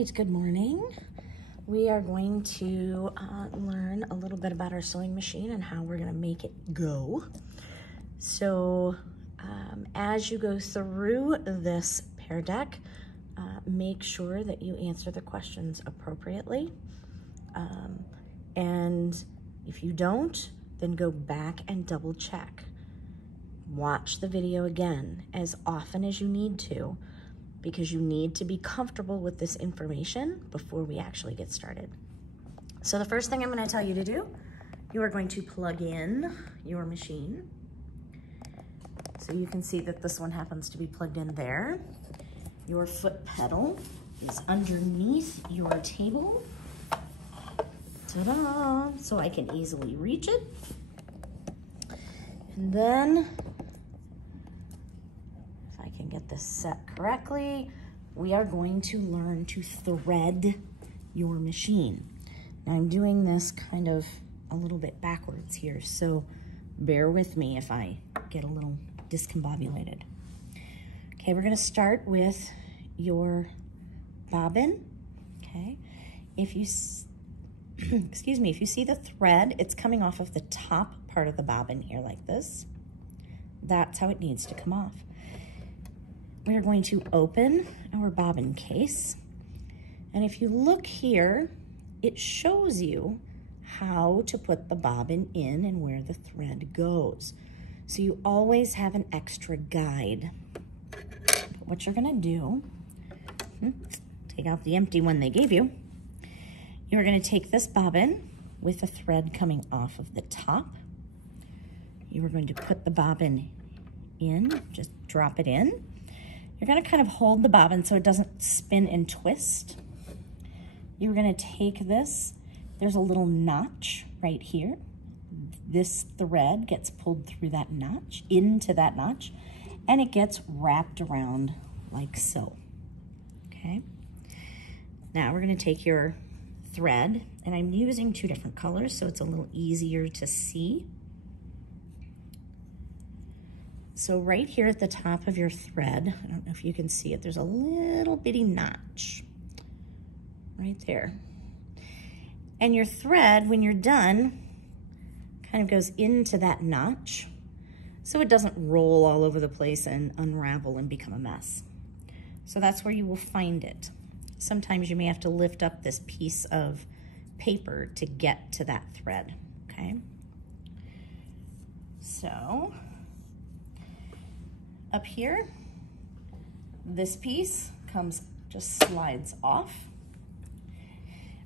right, good morning. We are going to learn a little bit about our sewing machine and how we're going to make it go. So as you go through this Pear Deck, make sure that you answer the questions appropriately. And if you don't, then go back and double check. Watch the video again as often as you need to, because you need to be comfortable with this information before we actually get started. So the first thing I'm going to tell you to do, you are going to plug in your machine. So you can see that this one happens to be plugged in there. Your foot pedal is underneath your table. Ta-da! So I can easily reach it. And then, if I can get this set correctly, we are going to learn to thread your machine. Now I'm doing this kind of a little bit backwards here, so bear with me if I get a little discombobulated. Okay, we're gonna start with your bobbin, okay? If you, excuse me, if you see the thread, it's coming off of the top part of the bobbin here like this. That's how it needs to come off. We are going to open our bobbin case. And if you look here, it shows you how to put the bobbin in and where the thread goes. So you always have an extra guide. But what you're gonna do, take out the empty one they gave you. You're gonna take this bobbin with the thread coming off of the top. You are going to put the bobbin in, just drop it in. You're gonna kind of hold the bobbin so it doesn't spin and twist. You're gonna take this, there's a little notch right here. This thread gets pulled through that notch, into that notch, and it gets wrapped around like so, okay? Now we're gonna take your thread, and I'm using two different colors so it's a little easier to see. So right here at the top of your thread, I don't know if you can see it, there's a little bitty notch right there. And your thread, when you're done, kind of goes into that notch so it doesn't roll all over the place and unravel and become a mess. So that's where you will find it. Sometimes you may have to lift up this piece of paper to get to that thread, okay? So, up here, this piece just slides off.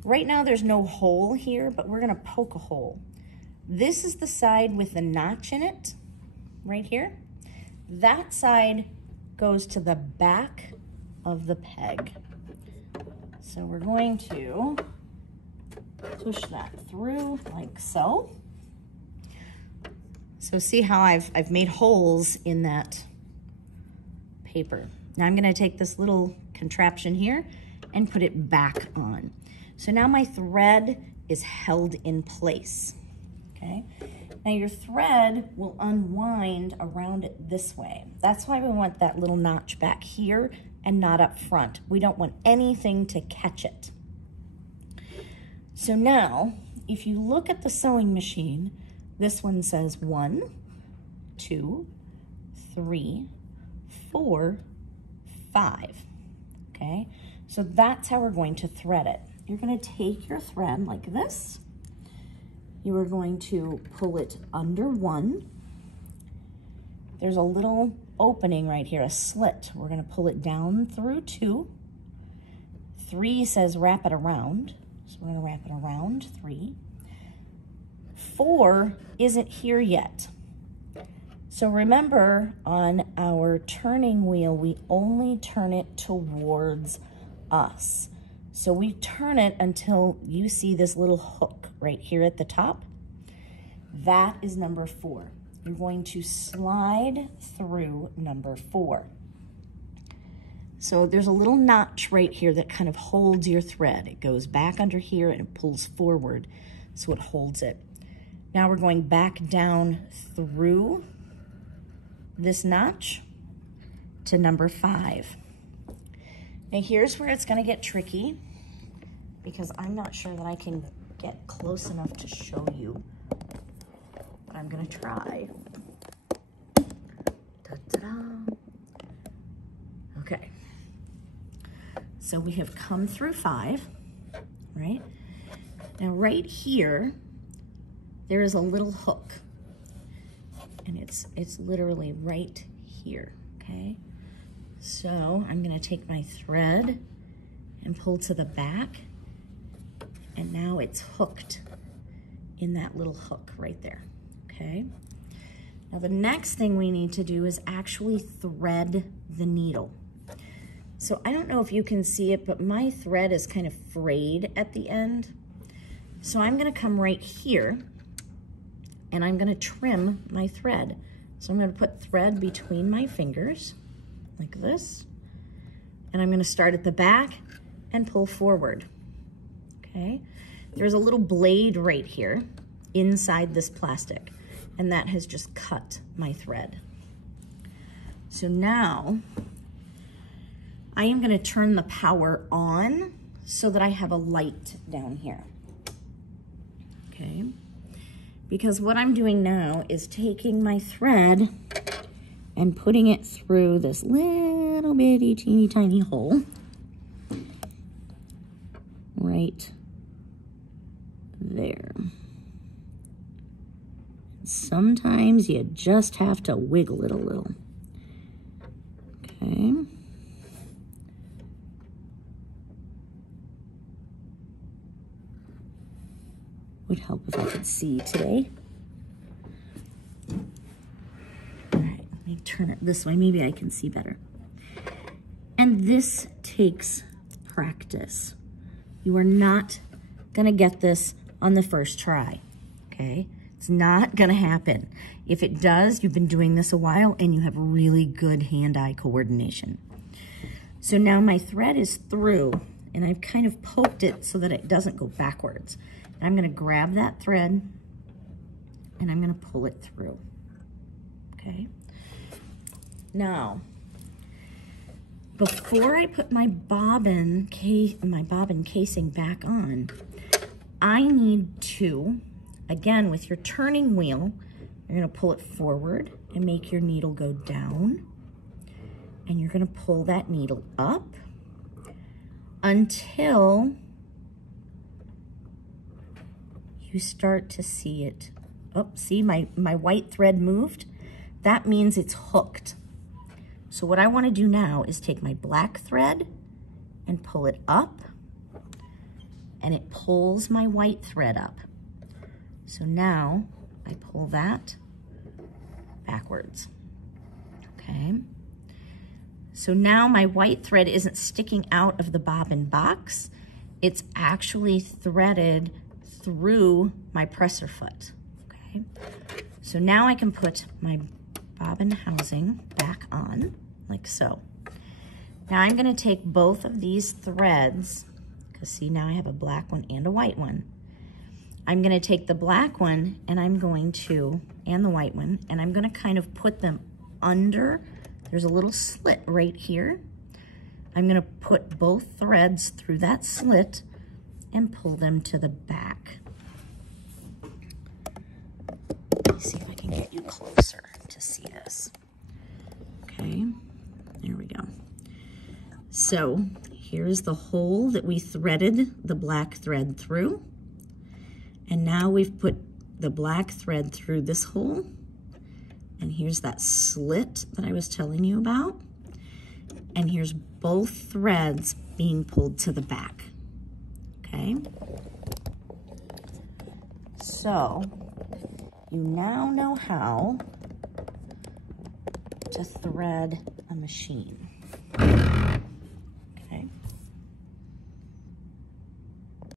Right now there's no hole here, but we're gonna poke a hole. This is the side with the notch in it, right here. That side goes to the back of the peg. So we're going to push that through like so. So see how I've made holes in that paper. Now I'm gonna take this little contraption here and put it back on. So now my thread is held in place, okay? Now your thread will unwind around it this way. That's why we want that little notch back here and not up front. We don't want anything to catch it. So now, if you look at the sewing machine, this one says 1, 2, 3, 4, 5, okay? So that's how we're going to thread it. You're gonna take your thread like this. You are going to pull it under 1. There's a little opening right here, a slit. We're gonna pull it down through 2. 3 says wrap it around, so we're gonna wrap it around 3. 4 isn't here yet. So remember, on our turning wheel, we only turn it towards us. So we turn it until you see this little hook right here at the top. That is number 4. You're going to slide through number 4. So there's a little notch right here that kind of holds your thread. It goes back under here and it pulls forward, so it holds it. Now we're going back down through this notch to number 5. Now here's where it's gonna get tricky because I'm not sure that I can get close enough to show you, but I'm gonna try. Ta-da-da. Okay, so we have come through 5, right? Now right here, there is a little hook, and it's literally right here, okay? So I'm gonna take my thread and pull to the back, and now it's hooked in that little hook right there, okay? Now the next thing we need to do is actually thread the needle. So I don't know if you can see it, but my thread is kind of frayed at the end. So I'm gonna come right here and I'm gonna trim my thread. So I'm gonna put thread between my fingers like this, and I'm gonna start at the back and pull forward, okay? There's a little blade right here inside this plastic, and that has just cut my thread. So now I am gonna turn the power on so that I have a light down here, okay? Because what I'm doing now is taking my thread and putting it through this little bitty teeny tiny hole right there. Sometimes you just have to wiggle it a little, okay? Would help if I could see today. All right, let me turn it this way. Maybe I can see better. And this takes practice. You are not gonna get this on the first try, okay? It's not gonna happen. If it does, you've been doing this a while and you have really good hand-eye coordination. So now my thread is through and I've kind of poked it so that it doesn't go backwards. I'm gonna grab that thread and I'm gonna pull it through, okay? Now, before I put my bobbin casing back on, I need to, again, with your turning wheel, you're gonna pull it forward and make your needle go down, and you're gonna pull that needle up until you start to see it. Oh, see my white thread moved? That means it's hooked. So what I want to do now is take my black thread and pull it up, and it pulls my white thread up. So now I pull that backwards, okay? So now my white thread isn't sticking out of the bobbin box, it's actually threaded through my presser foot, okay? So now I can put my bobbin housing back on, like so. Now I'm gonna take both of these threads, because see, now I have a black one and a white one. I'm gonna take the black one and I'm going to, and the white one, and I'm gonna kind of put them under, there's a little slit right here. I'm gonna put both threads through that slit and pull them to the back. Let me see if I can get you closer to see this. Okay, there we go. So here's the hole that we threaded the black thread through. And now we've put the black thread through this hole. And here's that slit that I was telling you about. And here's both threads being pulled to the back. Okay, so you now know how to thread a machine.